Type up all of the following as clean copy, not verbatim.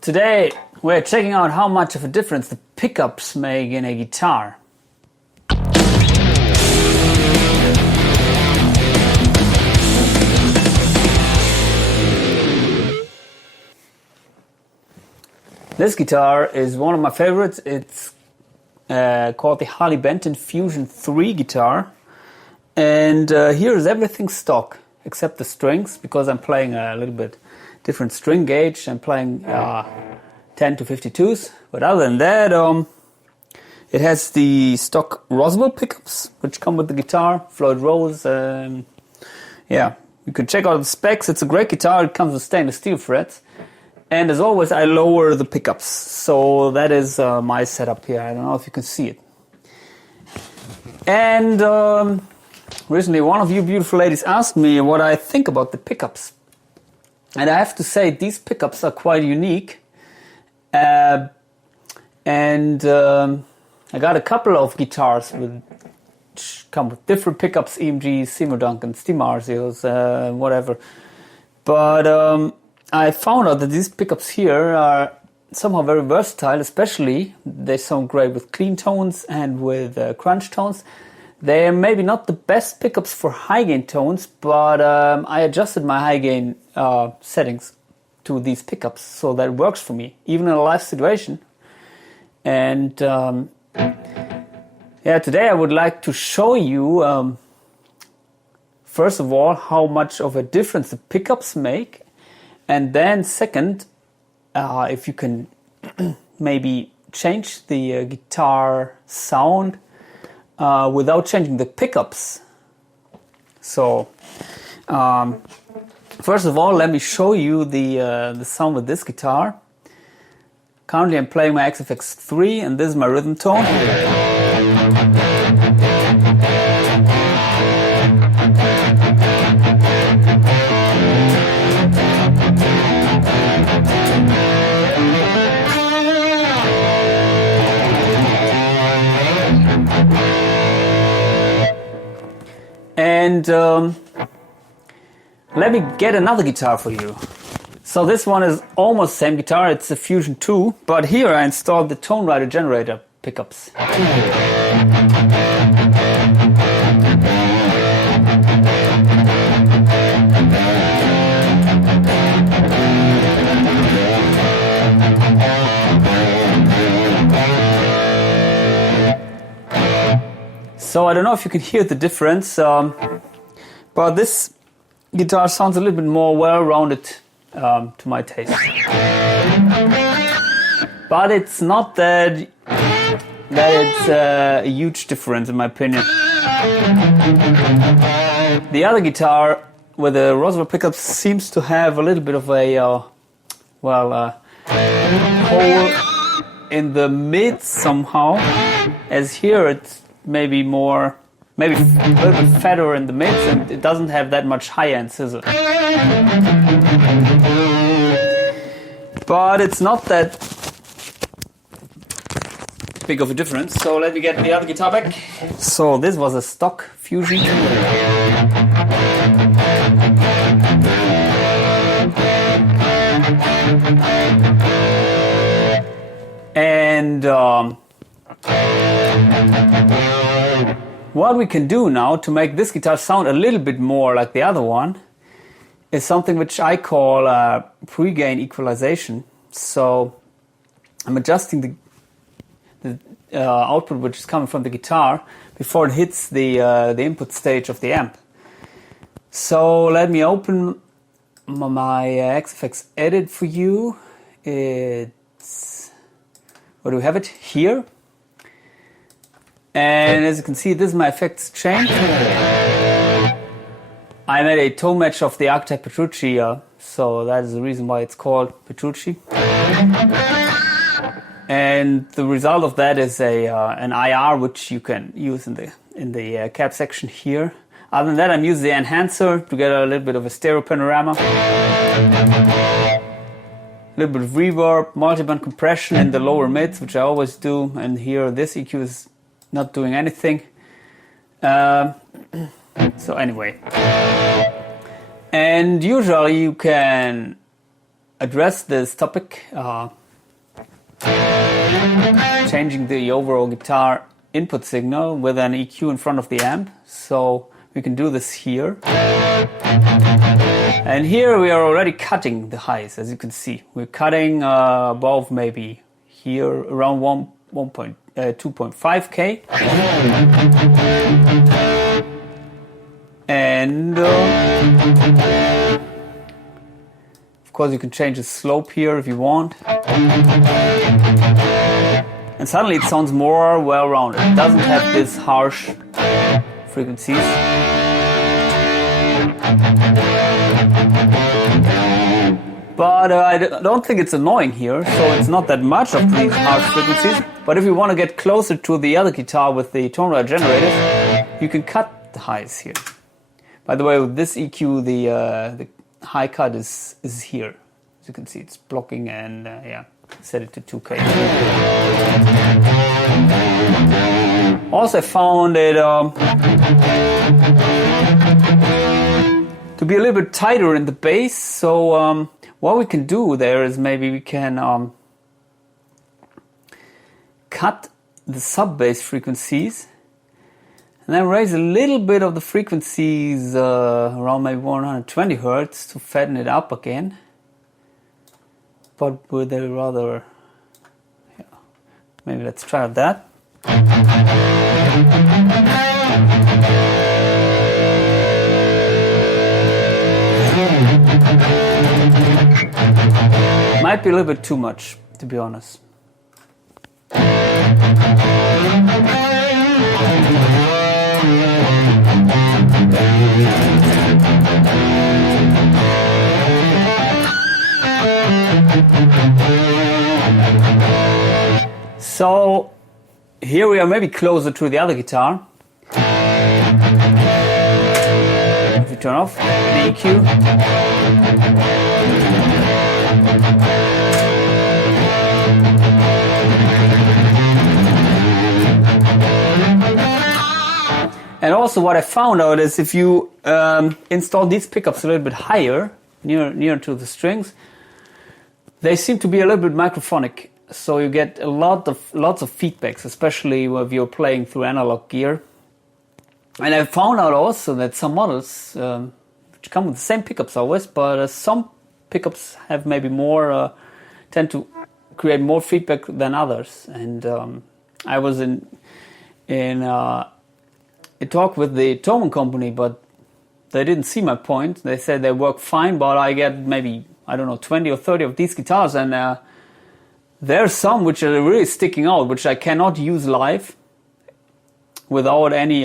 Today we're checking out how much of a difference the pickups make in a guitar. This guitar is one of my favorites. It's called the Harley Benton Fusion 3 guitar, and here is everything stock except the strings, because I'm playing a little bit different string gauge. I'm playing 10 to 52s, but other than that, it has the stock Roswell pickups, which come with the guitar, Floyd Rose. Yeah, you can check out the specs. It's a great guitar. It comes with stainless steel frets, and as always, I lower the pickups. So that is my setup here. I don't know if you can see it. And recently, one of you beautiful ladies asked me what I think about the pickups. And I have to say, these pickups are quite unique. I got a couple of guitars which come with different pickups, EMGs, Seymour Duncans, DiMarzios, whatever. But I found out that these pickups here are somehow very versatile, especially they sound great with clean tones and with crunch tones. They're maybe not the best pickups for high gain tones, but I adjusted my high gain settings to these pickups so that it works for me, even in a live situation. And yeah, today I would like to show you, first of all, how much of a difference the pickups make, and then second, if you can maybe change the guitar sound without changing the pickups. So first of all, let me show you the sound with this guitar. Currently I'm playing my XFX 3, and this is my rhythm tone. And let me get another guitar for you. So this one is almost the same guitar, it's a Fusion 2, but here I installed the Tone Rider generator pickups. So I don't know if you can hear the difference, but this guitar sounds a little bit more well-rounded to my taste. But it's not that it's a huge difference in my opinion. The other guitar with the Roswell pickups seems to have a little bit of a hole in the mid somehow, as here it's maybe a little bit fatter in the mids, and it doesn't have that much high-end sizzle. But it's not that big of a difference. So let me get the other guitar back. So this was a stock Fusion. And what we can do now to make this guitar sound a little bit more like the other one is something which I call pre-gain equalization. So I'm adjusting the output which is coming from the guitar before it hits the input stage of the amp. So let me open my XFX edit for you. It's, where do we have it? Here. And as you can see, this is my effects chain. I made a tone match of the archetype Petrucci, so that is the reason why it's called Petrucci. And the result of that is an IR which you can use in the cab section here. Other than that, I'm using the enhancer to get a little bit of a stereo panorama. A little bit of reverb, multiband compression in the lower mids, which I always do. And here this EQ is not doing anything. So anyway. And usually you can address this topic changing the overall guitar input signal with an EQ in front of the amp. So we can do this here. And here we are already cutting the highs, as you can see. We're cutting above maybe here around 2.5K. And of course you can change the slope here if you want. And suddenly it sounds more well-rounded. It doesn't have this harsh frequencies. But I don't think it's annoying here, so it's not that much of these harsh frequencies. But if you want to get closer to the other guitar with the tone rider generators, you can cut the highs here. By the way, with this EQ, the high cut is here. As you can see, it's blocking, and yeah, set it to 2K. Also, I found it to be a little bit tighter in the bass. So what we can do there is maybe we can cut the sub-bass frequencies and then raise a little bit of the frequencies around maybe 120 Hertz to fatten it up again. But with a rather, yeah, maybe let's try that. Might be a little bit too much, to be honest. So here we are maybe closer to the other guitar. If you turn off the EQ. And also what I found out is if you install these pickups a little bit higher, near to the strings, they seem to be a little bit microphonic. So you get lots of feedbacks, especially if you're playing through analog gear. And I found out also that some models, which come with the same pickups always, but some pickups have maybe more, tend to create more feedback than others. And I was in a talk with the tone company, but they didn't see my point. They said they work fine, but I get maybe, I don't know, 20 or 30 of these guitars, and there are some which are really sticking out, which I cannot use live without any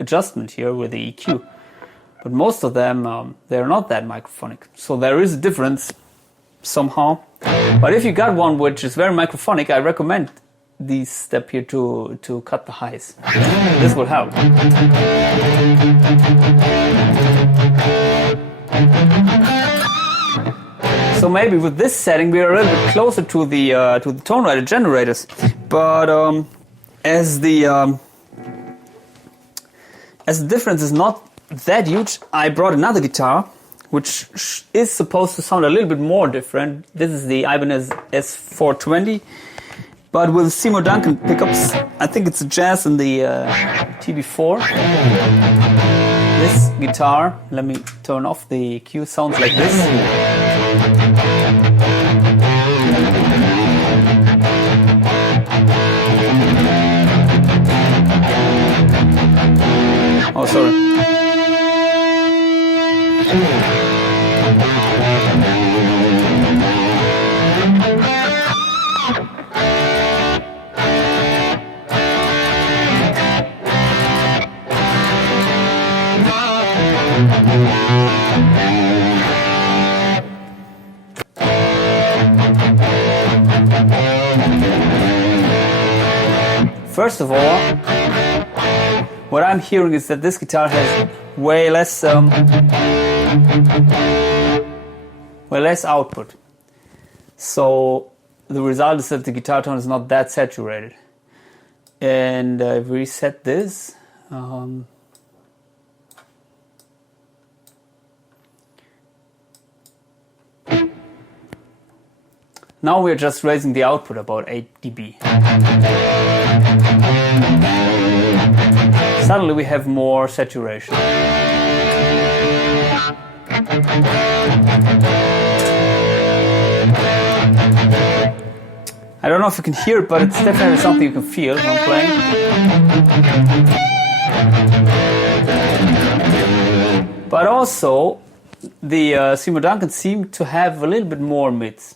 adjustment here with the EQ. But most of them, they're not that microphonic. So there is a difference somehow. But if you got one which is very microphonic, I recommend this step here to cut the highs. This will help. So maybe with this setting we are a little bit closer to the tone rider generators, but as the difference is not that huge, I brought another guitar which is supposed to sound a little bit more different. This is the Ibanez S420, but with Seymour Duncan pickups. I think it's a Jazz and the TB4. This guitar, let me turn off the EQ, sounds like this. Oh, sorry. First of all, what I'm hearing is that this guitar has way less output. So the result is that the guitar tone is not that saturated. And I've reset this. Now we're just raising the output about 8 dB. Suddenly we have more saturation. I don't know if you can hear it, but it's definitely something you can feel when I'm playing. But also, the Seymour Duncans seem to have a little bit more mids.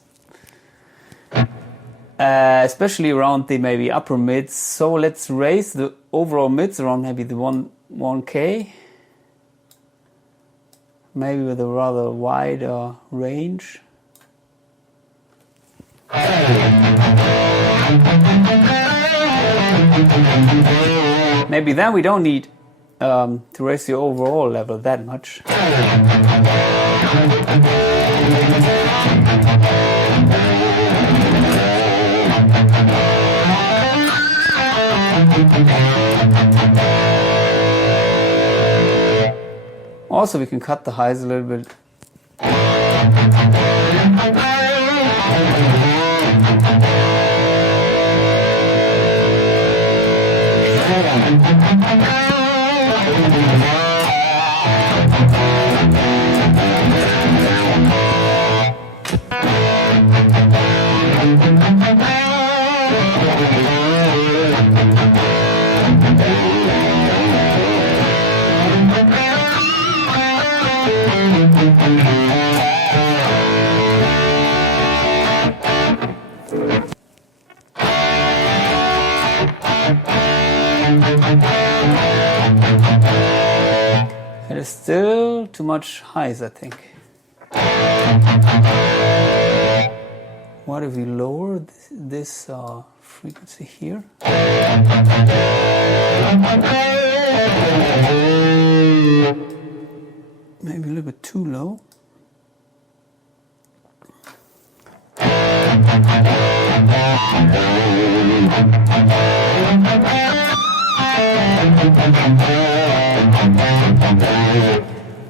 Especially around the maybe upper mids. So let's raise the overall mids around maybe the 1K. Maybe with a rather wide range. Maybe then we don't need to raise the overall level that much. Also, we can cut the highs a little bit. It is still too much highs, I think. What if we lower this frequency here? Maybe a little bit too low.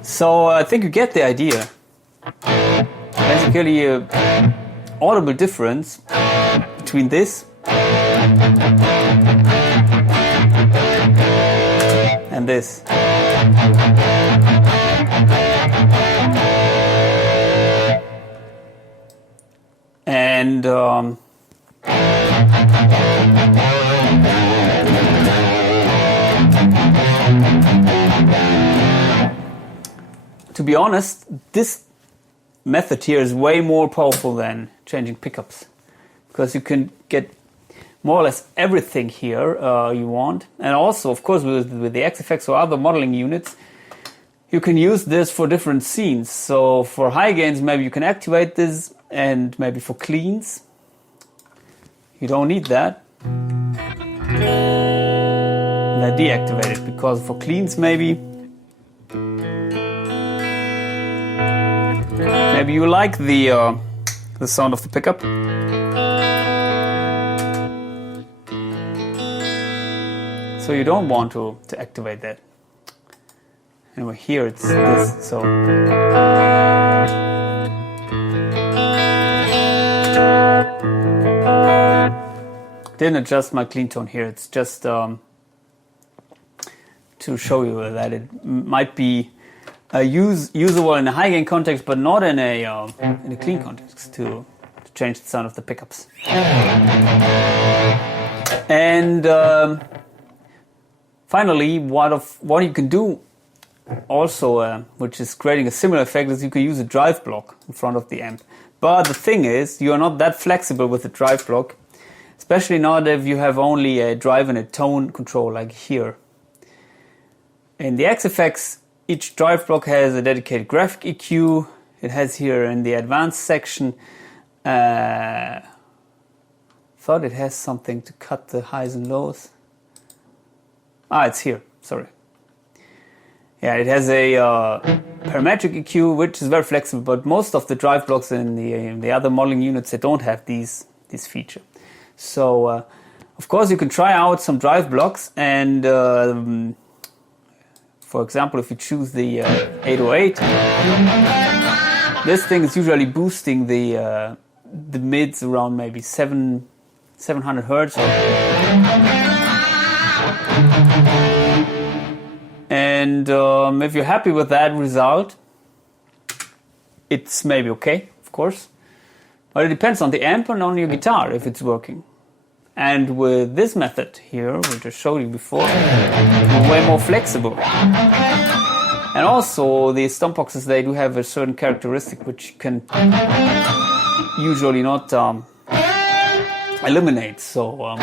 So I think you get the idea. Basically, audible difference between this and this. And to be honest, this method here is way more powerful than changing pickups, because you can get more or less everything here you want. And also, of course, with the XFX or other modeling units, you can use this for different scenes. So for high gains, maybe you can activate this, and maybe for cleans, you don't need that. And I deactivate it, because for cleans maybe you like the sound of the pickup. So you don't want to activate that. Anyway, here it's this, so. Didn't adjust my clean tone here. It's just to show you that it might be usable in a high gain context, but not in a clean context to change the sound of the pickups. And finally, what you can do also, which is creating a similar effect, is you can use a drive block in front of the amp. But the thing is, you are not that flexible with the drive block, especially not if you have only a drive and a tone control like here. In the XFX, each drive block has a dedicated graphic EQ. It has here in the advanced section, thought it has something to cut the highs and lows. It's here. sorry. Yeah, it has a parametric EQ, which is very flexible, but most of the drive blocks in the other modeling units, they don't have this feature. So, of course, you can try out some drive blocks, and for example, if you choose the 808, this thing is usually boosting the mids around maybe 700 hertz. And if you're happy with that result, it's maybe okay, of course. But it depends on the amp and on your guitar if it's working. And with this method here, which I showed you before, you're way more flexible. And also the stomp boxes, they do have a certain characteristic which you can usually not eliminate. So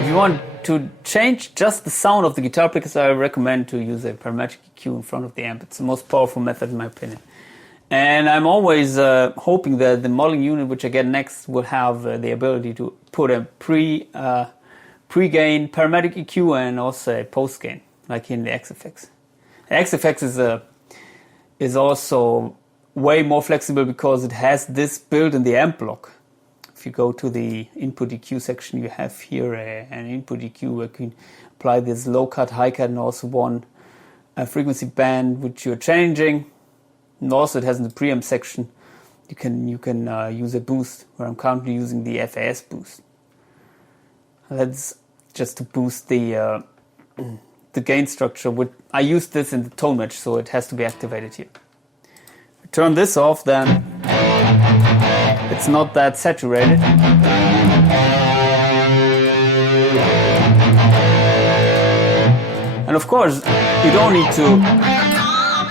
if you want to change just the sound of the guitar pickups, I recommend to use a parametric EQ in front of the amp. It's the most powerful method in my opinion. And I'm always hoping that the modeling unit which I get next will have the ability to put a pre-gain parametric EQ and also a post-gain, like in the XFX. The XFX is also way more flexible because it has this built in the amp block. If you go to the input EQ section, you have here an input EQ where you can apply this low cut, high cut, and also one frequency band which you're changing. And also it has in the preamp section, you can use a boost, where I'm currently using the FAS boost. That's just to boost the gain structure. I use this in the tone match, so it has to be activated here. Turn this off, then it's not that saturated. And of course, you don't need to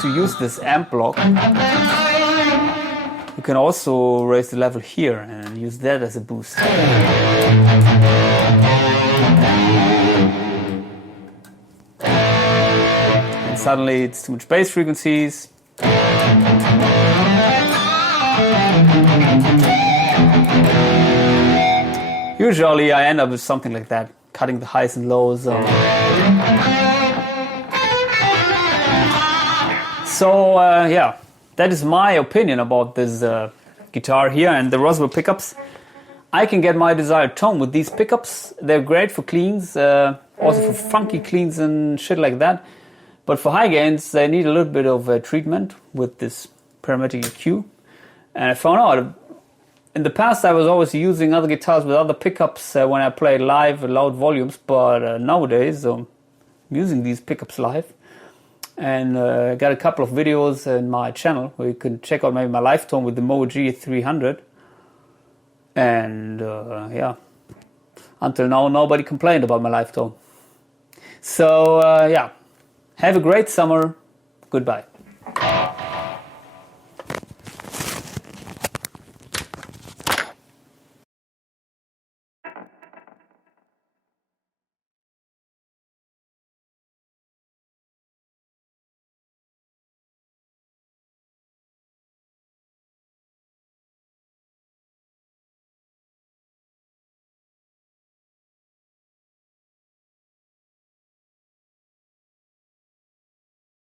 use this amp block. You can also raise the level here and use that as a boost. And suddenly it's too much bass frequencies. Usually I end up with something like that, cutting the highs and lows. So yeah, that is my opinion about this guitar here and the Roswell pickups. I can get my desired tone with these pickups. They're great for cleans, also for funky cleans and shit like that. But for high gains, they need a little bit of treatment with this parametric EQ. And I found out, in the past I was always using other guitars with other pickups when I played live at loud volumes, but nowadays I'm using these pickups live. And I got a couple of videos in my channel where you can check out maybe my live tone with the Moe G300. And yeah, until now nobody complained about my live tone. So yeah, have a great summer. Goodbye.